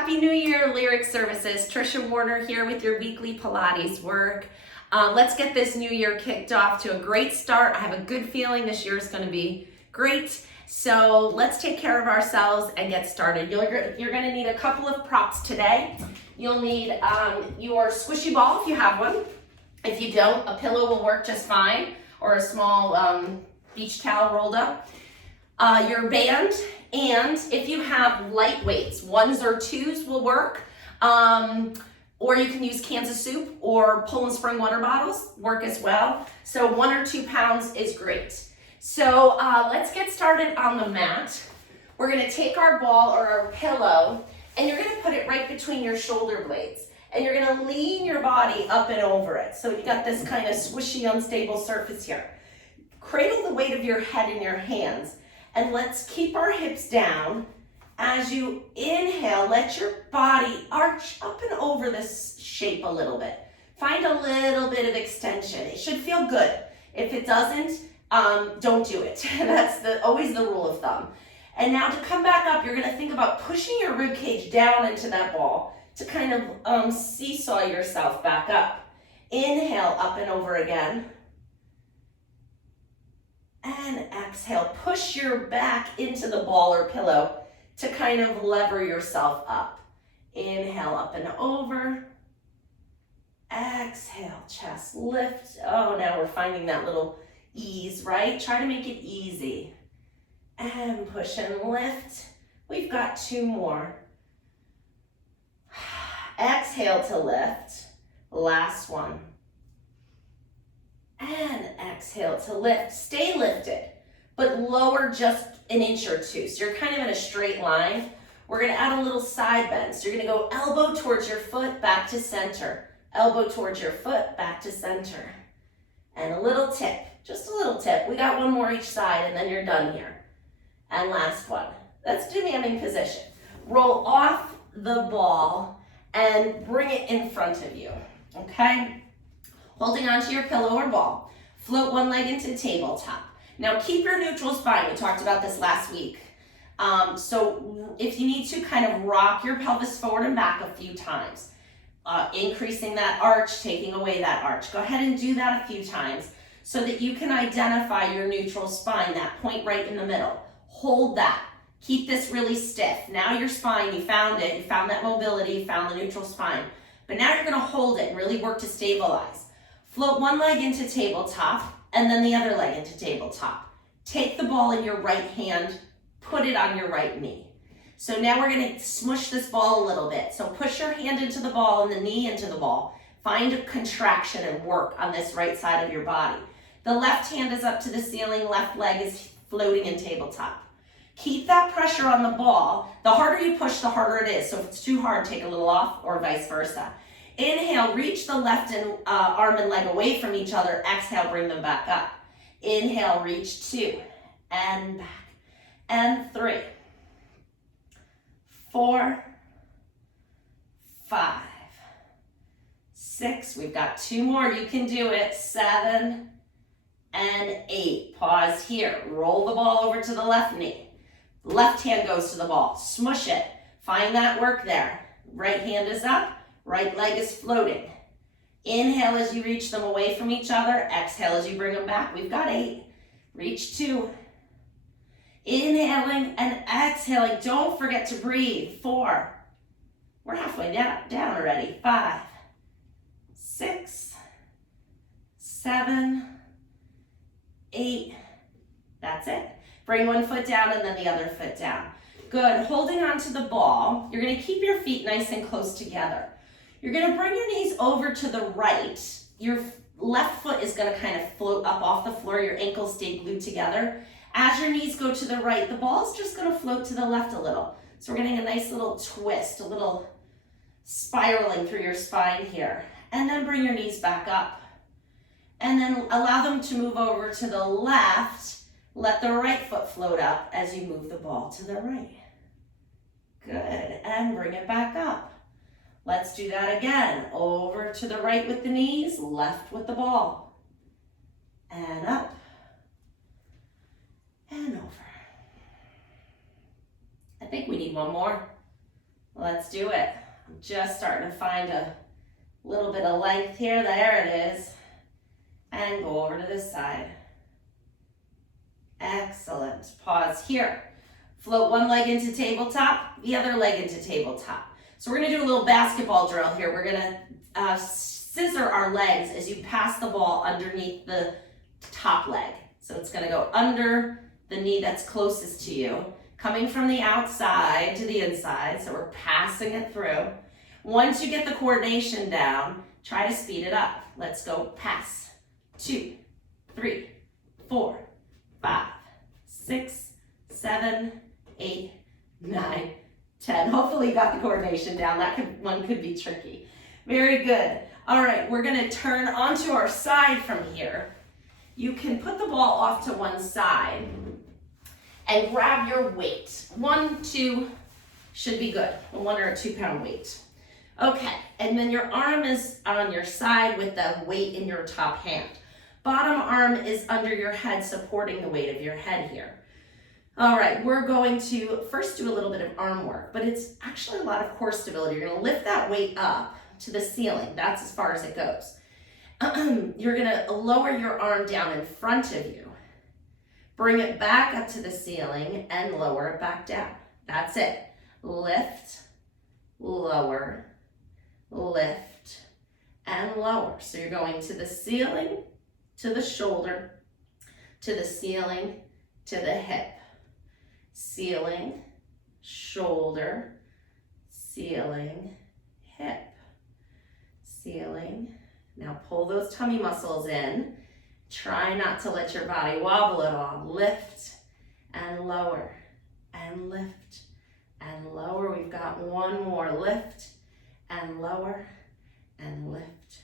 Happy New Year, Lyric Services. Trisha Warner here with your weekly Pilates work. Let's get this new year kicked off to a great start. I have a good feeling this year is going to be great. So let's take care of ourselves and get started. You're going to need a couple of props today. You'll need your squishy ball if you have one. If you don't, a pillow will work just fine, or a small beach towel rolled up. Your band, and if you have light weights, 1s or 2s will work. Or you can use cans of soup or Poland Spring water bottles, work as well. So 1 or 2 pounds is great. So let's get started on the mat. We're gonna take our ball or our pillow and you're gonna put it right between your shoulder blades. And you're gonna lean your body up and over it. So you got this kind of squishy, unstable surface here. Cradle the weight of your head in your hands. And let's keep our hips down. As you inhale, let your body arch up and over this shape a little bit. Find a little bit of extension. It should feel good. If it doesn't, don't do it. That's always the rule of thumb. And now to come back up, you're gonna think about pushing your rib cage down into that ball to kind of seesaw yourself back up. Inhale up and over again. And exhale, push your back into the ball or pillow to kind of lever yourself up. Inhale up and over. Exhale, chest lift. Oh, now we're finding that little ease, right? Try to make it easy. And push and lift. We've got 2 more. Exhale to lift. Last one. And exhale to lift. Stay lifted, but lower just an inch or 2. So you're kind of in a straight line. We're gonna add a little side bend. So you're gonna go elbow towards your foot, back to center. Elbow towards your foot, back to center. And a little tip, just a little tip. We got 1 more each side and then you're done here. And last one. That's demanding position. Roll off the ball and bring it in front of you, okay? Holding onto your pillow or ball. Float 1 leg into tabletop. Now keep your neutral spine. We talked about this last week. So if you need to, kind of rock your pelvis forward and back a few times. Increasing that arch, taking away that arch. Go ahead and do that a few times so that you can identify your neutral spine, that point right in the middle. Hold that. Keep this really stiff. Now your spine, you found it. You found that mobility. You found the neutral spine. But now you're going to hold it and really work to stabilize. Float 1 leg into tabletop and then the other leg into tabletop. Take the ball in your right hand, put it on your right knee. So now we're going to smush this ball a little bit. So push your hand into the ball and the knee into the ball. Find a contraction and work on this right side of your body. The left hand is up to the ceiling, left leg is floating in tabletop. Keep that pressure on the ball. The harder you push, the harder it is. So if it's too hard, take a little off or vice versa. Inhale, reach the left arm and leg away from each other. Exhale, bring them back up. Inhale, reach 2 and back. And 3, 4, 5, 6. We've got 2 more. You can do it. 7 and 8. Pause here. Roll the ball over to the left knee. Left hand goes to the ball. Smush it. Find that work there. Right hand is up. Right leg is floating. Inhale as you reach them away from each other. Exhale as you bring them back. We've got 8. Reach 2. Inhaling and exhaling. Don't forget to breathe. 4. We're halfway down already. 5, 6, 7, 8. That's it. Bring 1 foot down and then the other foot down. Good. Holding onto the ball. You're going to keep your feet nice and close together. You're going to bring your knees over to the right. Your left foot is going to kind of float up off the floor. Your ankles stay glued together. As your knees go to the right, the ball's just going to float to the left a little. So we're getting a nice little twist, a little spiraling through your spine here. And then bring your knees back up. And then allow them to move over to the left. Let the right foot float up as you move the ball to the right. Good. And bring it back up. Let's do that again. Over to the right with the knees, left with the ball. And up. And over. I think we need 1 more. Let's do it. I'm just starting to find a little bit of length here. There it is. And go over to this side. Excellent. Pause here. Float one leg into tabletop, the other leg into tabletop. So we're gonna do a little basketball drill here. We're gonna scissor our legs as you pass the ball underneath the top leg. So it's gonna go under the knee that's closest to you, coming from the outside to the inside. So we're passing it through. Once you get the coordination down, try to speed it up. Let's go pass. 2, 3, 4, 5, 6, 7, 8, 9, 10. Hopefully you got the coordination down. One could be tricky. Very good. All right, we're gonna turn onto our side from here. You can put the ball off to one side and grab your weight. 1, 2 should be good. A 1 or a 2 pound weight. Okay, and then your arm is on your side with the weight in your top hand. Bottom arm is under your head, supporting the weight of your head here. All right, we're going to first do a little bit of arm work, but it's actually a lot of core stability. You're gonna lift that weight up to the ceiling. That's as far as it goes. You're gonna lower your arm down in front of you. Bring it back up to the ceiling and lower it back down. That's it. Lift, lower, lift, and lower. So you're going to the ceiling, to the shoulder, to the ceiling, to the hip. Ceiling, shoulder, ceiling, hip. Ceiling. Now pull those tummy muscles in. Try not to let your body wobble at all. Lift and lower and lift and lower. We've got one more. Lift and lower and lift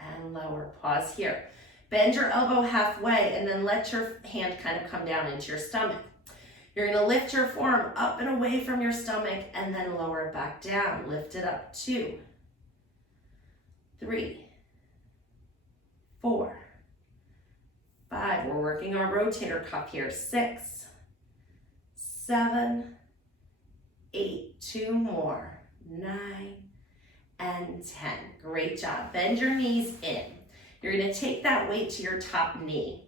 and lower. Pause here. Bend your elbow halfway and then let your hand kind of come down into your stomach. You're gonna lift your forearm up and away from your stomach and then lower it back down. Lift it up. 2, 3, 4, 5. We're working our rotator cuff here. 6, 7, 8. 2 more. 9 and 10. Great job. Bend your knees in. You're gonna take that weight to your top knee.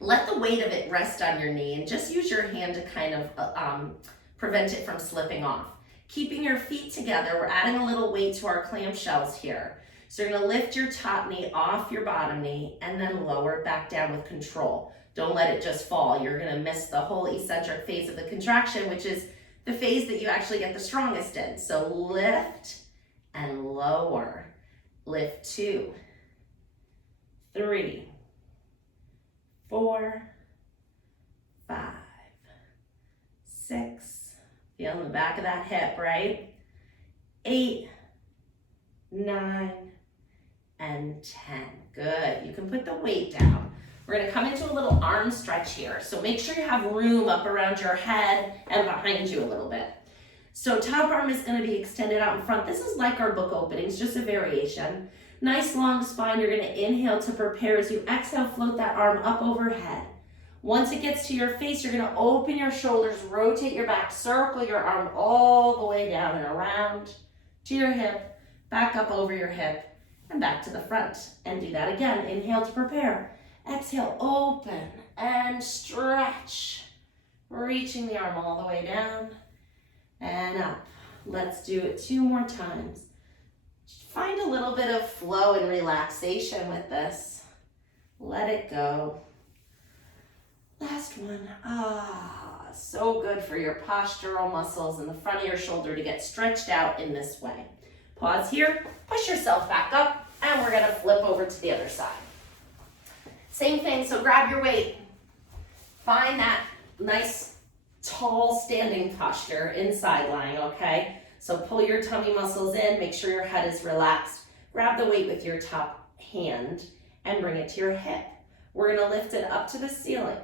Let the weight of it rest on your knee and just use your hand to kind of prevent it from slipping off. Keeping your feet together, we're adding a little weight to our clamshells here. So you're gonna lift your top knee off your bottom knee and then lower it back down with control. Don't let it just fall. You're gonna miss the whole eccentric phase of the contraction, which is the phase that you actually get the strongest in. So lift and lower. Lift 2, 3, 4, 5, 6. Feel the back of that hip, right? 8, 9, and 10. Good. You can put the weight down. We're going to come into a little arm stretch here. So make sure you have room up around your head and behind you a little bit. So top arm is going to be extended out in front. This is like our book openings, just a variation. Nice long spine. You're going to inhale to prepare. As you exhale, float that arm up overhead. Once it gets to your face, you're going to open your shoulders, rotate your back, circle your arm all the way down and around to your hip, back up over your hip, and back to the front. And do that again. Inhale to prepare. Exhale, open and stretch. Reaching the arm all the way down and up. Let's do it 2 more times. Find a little bit of flow and relaxation with this. Let it go. Last one. So good for your postural muscles in the front of your shoulder to get stretched out in this way. Pause here, push yourself back up, and we're gonna flip over to the other side. Same thing, so grab your weight. Find that nice, tall standing posture in side lying, okay? So pull your tummy muscles in, make sure your head is relaxed. Grab the weight with your top hand and bring it to your hip. We're gonna lift it up to the ceiling.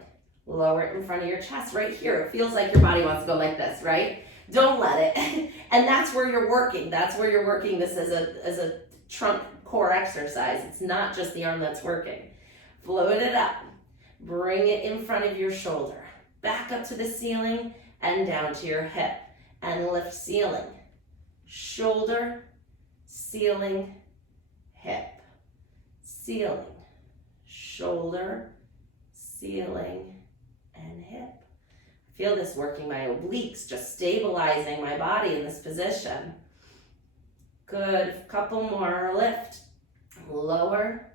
Lower it in front of your chest right here. It feels like your body wants to go like this, right? Don't let it. And that's where you're working. That's where you're working this as a trunk core exercise. It's not just the arm that's working. Float it up. Bring it in front of your shoulder. Back up to the ceiling and down to your hip. And lift ceiling. shoulder, ceiling, hip, ceiling, shoulder, ceiling, and hip. I feel this working my obliques, just stabilizing my body in this position. Good, couple more, lift, lower,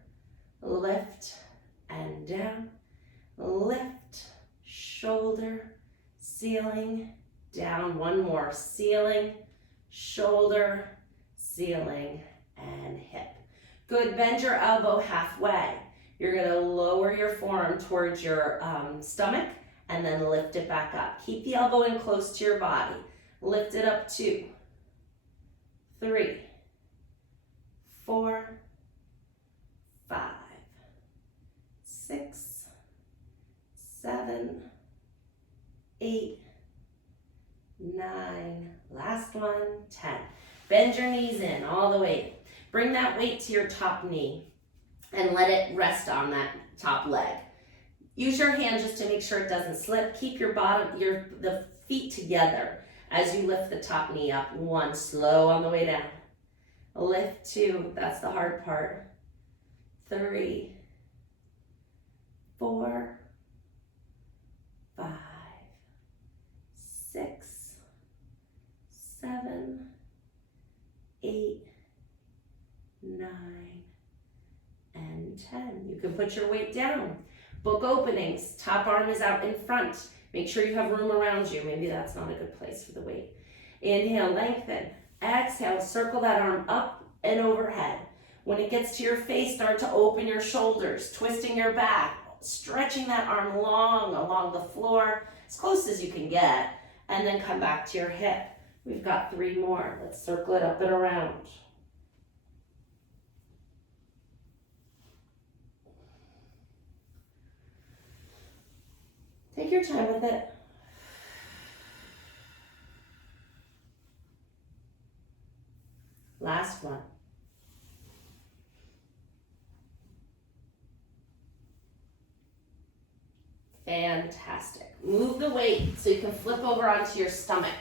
lift, and down, lift, shoulder, ceiling, down, one more, ceiling, shoulder, ceiling, and hip. Good, bend your elbow halfway. You're gonna lower your forearm towards your stomach and then lift it back up. Keep the elbow in close to your body. Lift it up, 2, 3, 4, 5, 6, 7, 8, 9, last one, 10. Bend your knees in all the way. Bring that weight to your top knee and let it rest on that top leg. Use your hand just to make sure it doesn't slip. Keep your the feet together as you lift the top knee up. 1, slow on the way down. Lift, 2, that's the hard part. 3, 4, 5, 6, 7, 8, 9, and 10. You can put your weight down. Book openings, top arm is out in front. Make sure you have room around you. Maybe that's not a good place for the weight. Inhale, lengthen. Exhale, circle that arm up and overhead. When it gets to your face, start to open your shoulders, twisting your back, stretching that arm long along the floor, as close as you can get, and then come back to your hip. We've got 3 more. Let's circle it up and around. Take your time with it. Last one. Fantastic. Move the weight so you can flip over onto your stomach.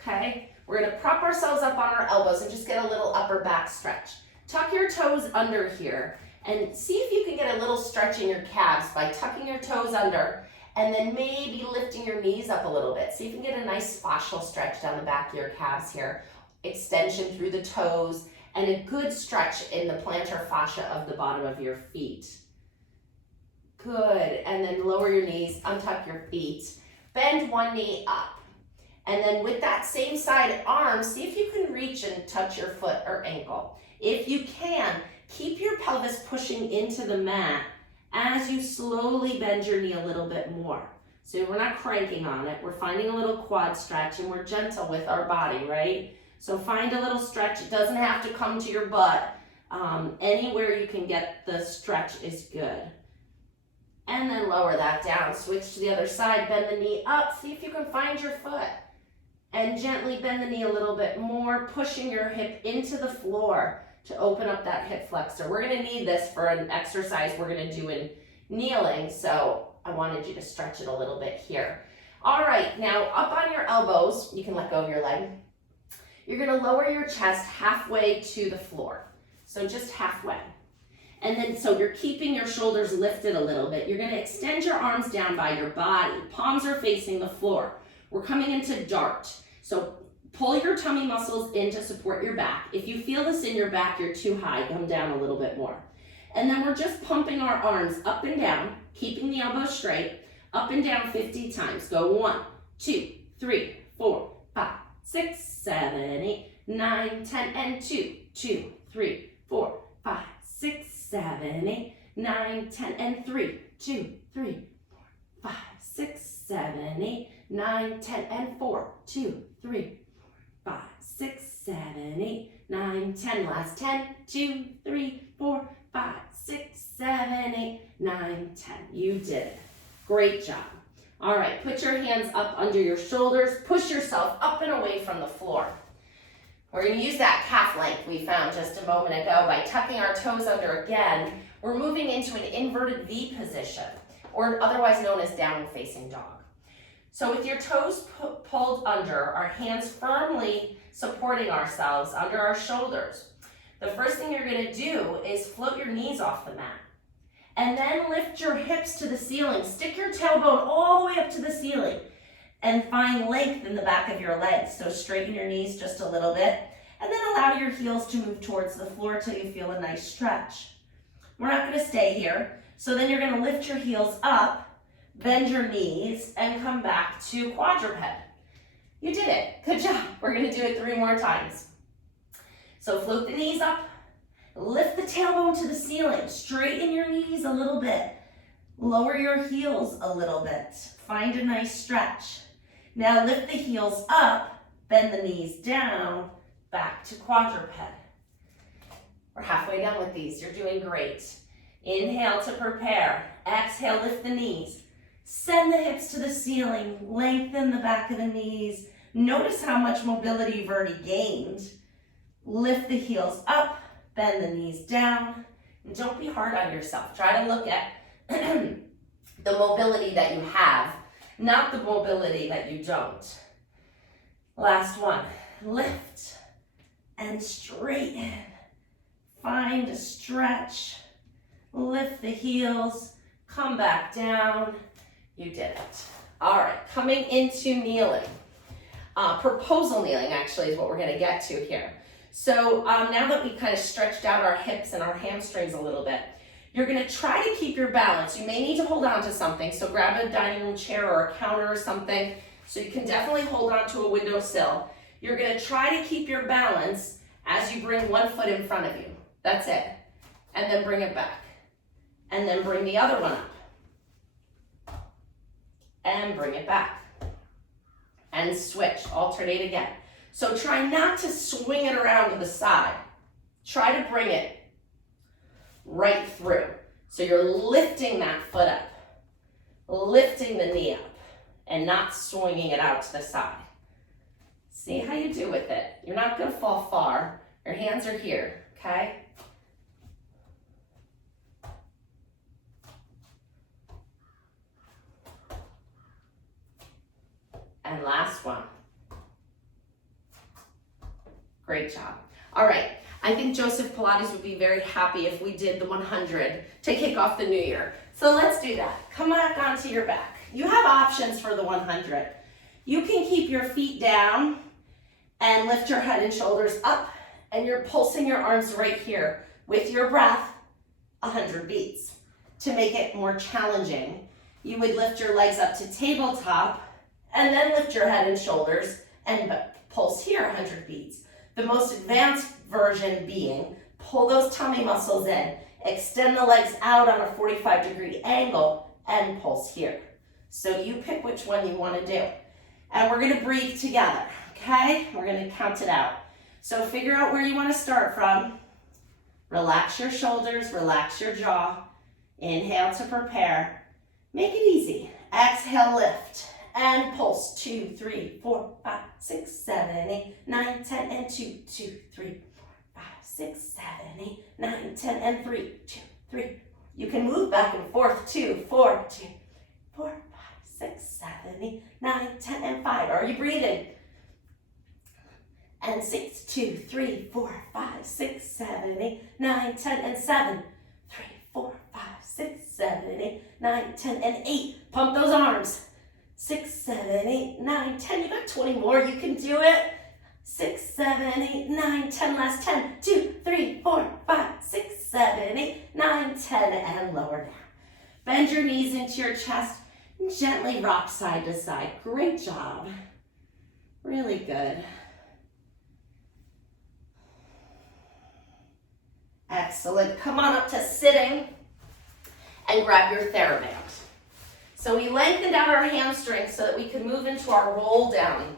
Okay? We're going to prop ourselves up on our elbows and just get a little upper back stretch. Tuck your toes under here and see if you can get a little stretch in your calves by tucking your toes under and then maybe lifting your knees up a little bit. See if you can get a nice fascial stretch down the back of your calves here. Extension through the toes and a good stretch in the plantar fascia of the bottom of your feet. Good, and then lower your knees, untuck your feet, bend one knee up. And then with that same side arm, see if you can reach and touch your foot or ankle. If you can, keep your pelvis pushing into the mat as you slowly bend your knee a little bit more. So we're not cranking on it, we're finding a little quad stretch and we're gentle with our body, right? So find a little stretch, it doesn't have to come to your butt. Anywhere you can get the stretch is good. And then lower that down, switch to the other side, bend the knee up, see if you can find your foot. And gently bend the knee a little bit more, pushing your hip into the floor to open up that hip flexor. We're gonna need this for an exercise we're gonna do in kneeling, so I wanted you to stretch it a little bit here. All right, now up on your elbows, you can let go of your leg. You're gonna lower your chest halfway to the floor, so just halfway. And then, so you're keeping your shoulders lifted a little bit. You're gonna extend your arms down by your body. Palms are facing the floor. We're coming into dart. So pull your tummy muscles in to support your back. If you feel this in your back, you're too high, come down a little bit more. And then we're just pumping our arms up and down, keeping the elbows straight, up and down 50 times. Go 1, 2, 3, 4, 5, 6, 7, 8, 9, 10, and 2, 2, 3, 4, 5, 6, 7, 8, 9, 10, and 3, 2, 3, 4, 5, 6, 7, 8, 9, 10, and 4, 2, 3, 4, 5, 6, 7, 8, 9, 10. Last 10, 2, 3, 4, 5, 6, 7, 8, 9, 10. You did it. Great job. All right, put your hands up under your shoulders. Push yourself up and away from the floor. We're going to use that calf length we found just a moment ago by tucking our toes under again. We're moving into an inverted V position, or otherwise known as downward facing dog. So with your toes pulled under, our hands firmly supporting ourselves under our shoulders, the first thing you're going to do is float your knees off the mat. And then lift your hips to the ceiling. Stick your tailbone all the way up to the ceiling. And find length in the back of your legs. So straighten your knees just a little bit. And then allow your heels to move towards the floor till you feel a nice stretch. We're not going to stay here. So then you're going to lift your heels up. Bend your knees and come back to quadruped. You did it. Good job. We're going to do it 3 more times. So float the knees up. Lift the tailbone to the ceiling. Straighten your knees a little bit. Lower your heels a little bit. Find a nice stretch. Now lift the heels up. Bend the knees down. Back to quadruped. We're halfway done with these. You're doing great. Inhale to prepare. Exhale, lift the knees. Send the hips to the ceiling. Lengthen the back of the knees. Notice how much mobility you've already gained. Lift the heels up. Bend the knees down. And don't be hard on yourself. Try to look at the mobility that you have, not the mobility that you don't. Last one. Lift and straighten. Find a stretch. Lift the heels. Come back down. You did it. All right, coming into kneeling. Proposal kneeling actually is what we're going to get to here. So now that we kind of stretched out our hips and our hamstrings a little bit, you're going to try to keep your balance. You may need to hold on to something, so grab a dining room chair or a counter or something, so you can definitely hold on to a windowsill. You're going to try to keep your balance as you bring one foot in front of you. That's it. And then bring it back. And then bring the other one up. And bring it back. And switch, alternate again. So try not to swing it around to the side. Try to bring it right through. So you're lifting that foot up, lifting the knee up, and not swinging it out to the side. See how you do with it. You're not going to fall far. Your hands are here, okay? And last one. Great job. All right. I think Joseph Pilates would be very happy if we did the 100 to kick off the new year. So let's do that. Come back onto your back. You have options for the 100. You can keep your feet down and lift your head and shoulders up, and you're pulsing your arms right here with your breath 100 beats. To make it more challenging, you would lift your legs up to tabletop and then lift your head and shoulders and pulse here 100 beats. The most advanced version being pull those tummy muscles in, extend the legs out on a 45-degree angle, and pulse here. So you pick which one you want to do. And we're going to breathe together, okay? We're going to count it out. So figure out where you want to start from. Relax your shoulders, relax your jaw. Inhale to prepare. Make it easy. Exhale, lift. And pulse. 2, 3, 4, 5, 6, 7, 8, 9, 10, and 2, 2, 3, 4, 5, 6, 7, 8, 9, 10, and 3, 2, 3. You can move back and forth. 2, 4, 2, 4, 5, 6, 7, 8, 9, 10, and 5. Are you breathing? And 6, 2, 3, 4, 5, 6, 7, 8, 9, 10, and 7. 3, 4, 5, 6, 7, 8, 9, 10, and 8. Pump those arms. 6, 7, 8, 9, 10. You got 20 more. You can do it. 6, 7, 8, 9, 10. Last 10. 2, 3, 4, 5, 6, 7, 8, 9, 10. And lower down. Bend your knees into your chest and gently rock side to side. Great job. Really good. Excellent. Come on up to sitting and grab your TheraBand. So we lengthened out our hamstrings so that we could move into our roll down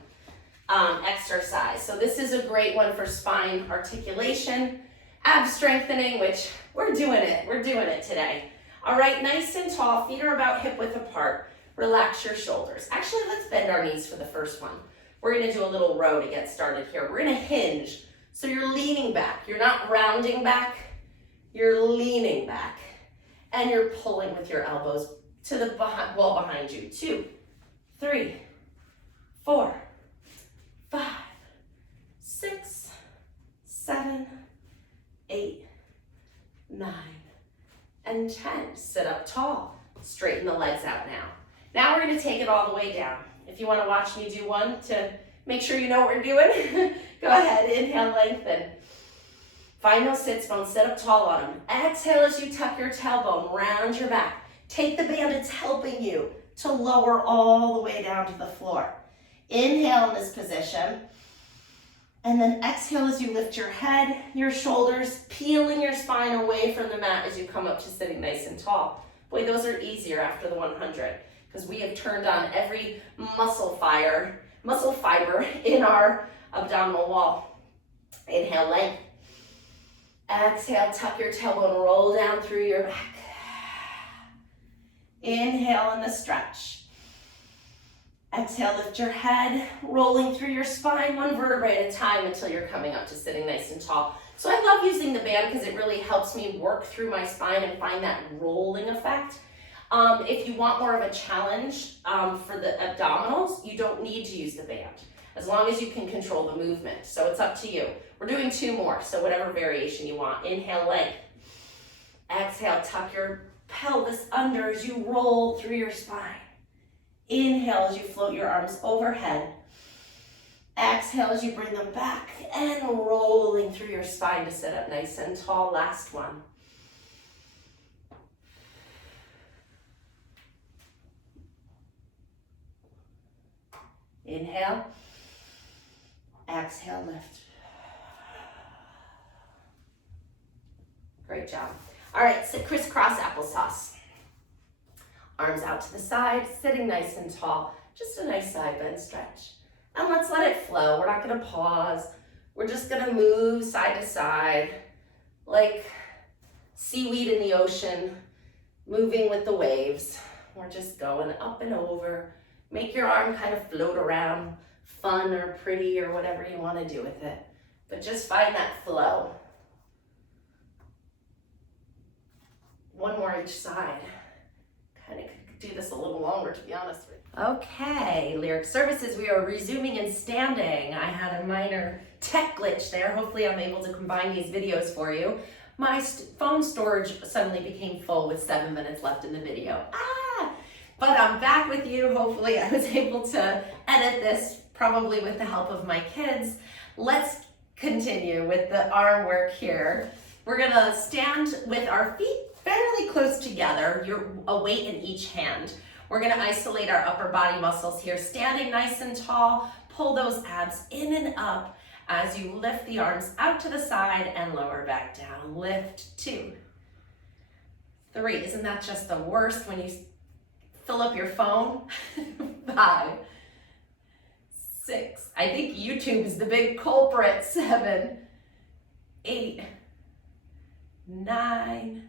exercise. So this is a great one for spine articulation, ab strengthening, which we're doing it. We're doing it today. All right, nice and tall, feet are about hip width apart. Relax your shoulders. Actually, let's bend our knees for the first one. We're gonna do a little row to get started here. We're gonna hinge. So you're leaning back. You're not rounding back. You're leaning back. And you're pulling with your elbows to the wall behind you. 2, 3, 4, 5, 6, 7, 8, 9, and 10. Sit up tall. Straighten the legs out now. Now we're going to take it all the way down. If you want to watch me do one to make sure you know what we're doing, go ahead. Inhale, lengthen. Find those sits bones. Sit up tall on them. Exhale as you tuck your tailbone, round your back. Take the band, it's helping you to lower all the way down to the floor. Inhale in this position. And then exhale as you lift your head, your shoulders, peeling your spine away from the mat as you come up to sitting nice and tall. Boy, those are easier after the 100 because we have turned on every muscle fiber in our abdominal wall. Inhale, length. Exhale, tuck your tailbone, roll down through your back. Inhale in the stretch. Exhale, lift your head, rolling through your spine, one vertebrae at a time until you're coming up to sitting nice and tall. So I love using the band because it really helps me work through my spine and find that rolling effect. If you want more of a challenge for the abdominals, you don't need to use the band, as long as you can control the movement. So it's up to you. We're doing 2 more, so whatever variation you want. Inhale, length. Exhale, tuck your pelvis under as you roll through your spine. Inhale as you float your arms overhead. Exhale as you bring them back and rolling through your spine to sit up nice and tall. Last one. Inhale. Exhale, lift. Great job. All right, sit crisscross applesauce. Arms out to the side, sitting nice and tall. Just a nice side bend stretch. And let's let it flow. We're not gonna pause. We're just gonna move side to side like seaweed in the ocean, moving with the waves. We're just going up and over. Make your arm kind of float around, fun or pretty or whatever you wanna do with it. But just find that flow. One more each side. Kind of could do this a little longer, to be honest with you. Okay, Lyric Services, we are resuming in standing. I had a minor tech glitch there. Hopefully I'm able to combine these videos for you. My phone storage suddenly became full with 7 minutes left in the video. But I'm back with you. Hopefully I was able to edit this, probably with the help of my kids. Let's continue with the arm work here. We're gonna stand with our feet fairly close together, a weight in each hand. We're gonna isolate our upper body muscles here, standing nice and tall. Pull those abs in and up as you lift the arms out to the side and lower back down. Lift, 2, 3. Isn't that just the worst when you fill up your phone? 5, 6. I think YouTube is the big culprit. 7, 8, 9,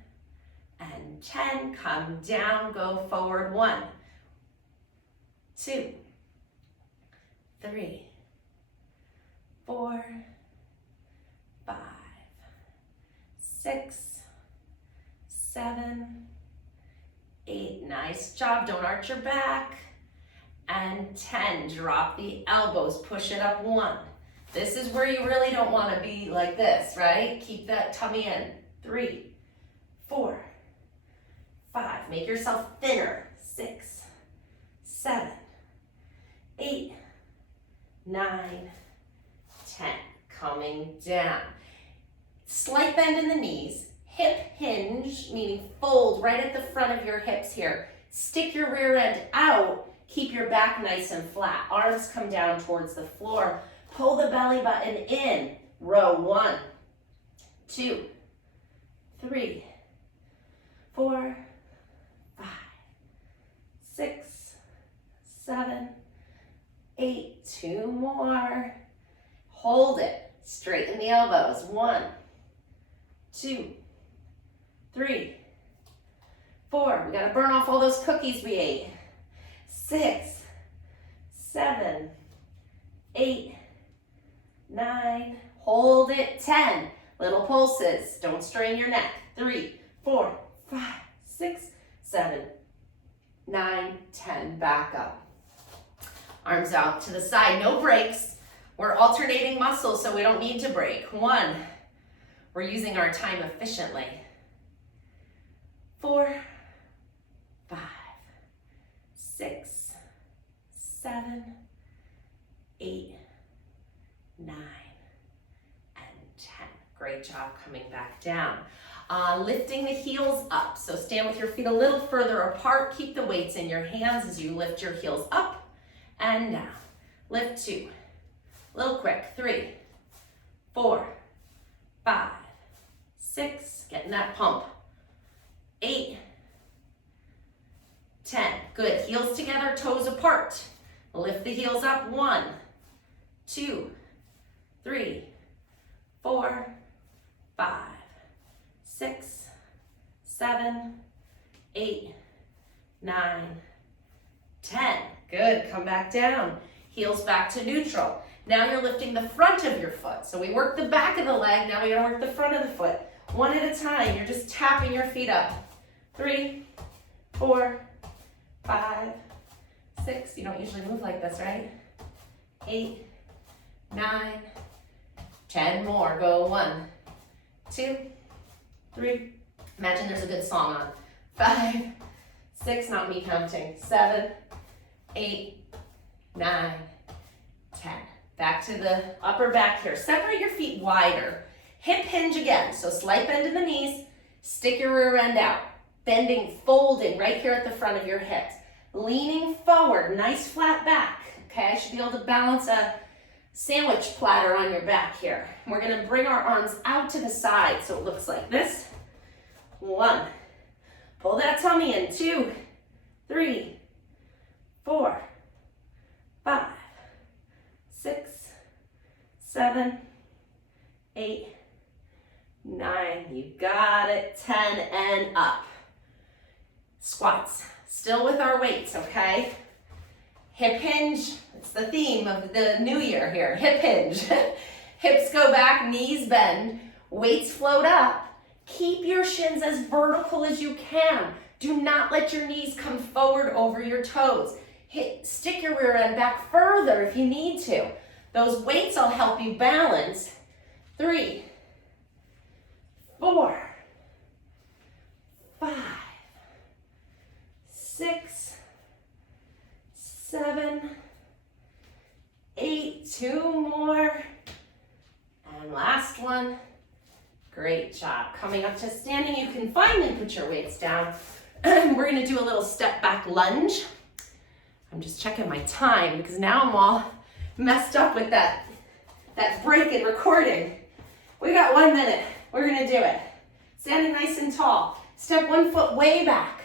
and 10. Come down, go forward. 1, 2, 3, 4, 5, 6, 7, 8. Nice job. Don't arch your back. And 10. Drop the elbows. Push it up. 1. This is where you really don't want to be like this, right? Keep that tummy in. 3, 4, 5. Make yourself thinner. 6, 7, 8, 9, 10. Coming down. Slight bend in the knees. Hip hinge, meaning fold right at the front of your hips here. Stick your rear end out. Keep your back nice and flat. Arms come down towards the floor. Pull the belly button in. Row. 1, 2, 3, 4, 5, 6, 7, 8. 2 more. Hold it. Straighten the elbows. 1, 2, 3, 4. We gotta burn off all those cookies we ate. 6, 7, 8, 9. Hold it. 10. Little pulses. Don't strain your neck. 3, 4, 5, 6, 7, 9, 10. Back up. Arms out to the side, no breaks. We're alternating muscles, so we don't need to break. 1, we're using our time efficiently. 4, 5, 6, 7, 8, 9, and 10. Great job coming back down. Lifting the heels up. So stand with your feet a little further apart. Keep the weights in your hands as you lift your heels up and down. Lift 2. Little quick. 3, 4, 5, 6. Getting that pump. 8, 10. Good. Heels together, toes apart. Lift the heels up. 1, 2, 3, 4, 5, 6, 7, 8, 9, 10. Good. Come back down. Heels back to neutral. Now you're lifting the front of your foot. So we worked the back of the leg. Now we gotta work the front of the foot. One at a time. You're just tapping your feet up. 3, 4, 5, 6. You don't usually move like this, right? 8, 9, 10 more. Go. 1, 2, 3. Imagine there's a good song on. 5, 6, not me counting. 7, 8, 9, 10. Back to the upper back here. Separate your feet wider. Hip hinge again. So slight bend in the knees. Stick your rear end out. Bending, folding right here at the front of your hips. Leaning forward, nice flat back. Okay, I should be able to balance a sandwich platter on your back here. We're gonna bring our arms out to the side so it looks like this. 1, pull that tummy in. 2, 3, 4, 5, 6, 7, 8, 9. You got it. 10 and up. Squats. Still with our weights, okay? Hip hinge. It's the theme of the new year here. Hip hinge. Hips go back, knees bend, weights float up. Keep your shins as vertical as you can. Do not let your knees come forward over your toes. Stick your rear end back further if you need to. Those weights will help you balance. 3, 4, 5, 6, 7, 8, 2 more, and last one. Great job. Coming up to standing, you can finally put your weights down. We're gonna do a little step back lunge. I'm just checking my time because now I'm all messed up with that break in recording. We got 1 minute. We're gonna do it. Standing nice and tall. Step one foot way back.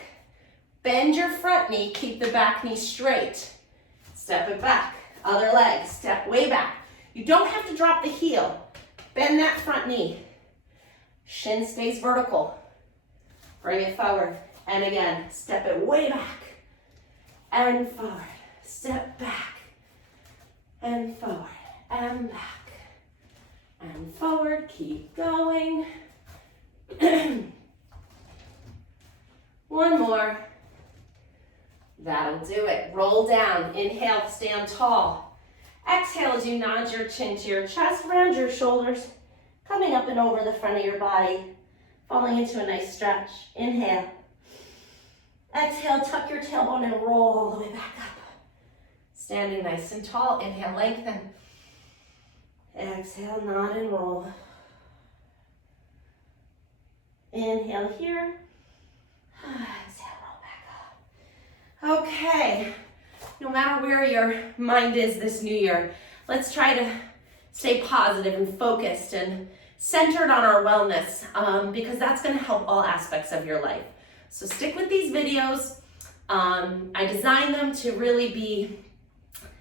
Bend your front knee, keep the back knee straight. Step it back. Other leg, step way back. You don't have to drop the heel. Bend that front knee. Shin stays vertical. Bring it forward. And again, step it way back. And forward. Step back. And forward. And back. And forward. Keep going. One more. That'll do it. Roll down. Inhale, stand tall. Exhale as you nod your chin to your chest, round your shoulders, coming up and over the front of your body, falling into a nice stretch. Inhale. Exhale, tuck your tailbone and roll all the way back up. Standing nice and tall. Inhale, lengthen. Exhale, nod and roll. Inhale here. Exhale, roll back up. Okay. No matter where your mind is this new year, let's try to stay positive and focused and centered on our wellness because that's going to help all aspects of your life. So stick with these videos. I designed them to really be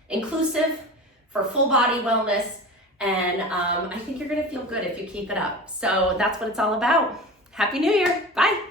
inclusive for full body wellness, and I think you're going to feel good if you keep it up. So that's what it's all about. Happy New Year. Bye.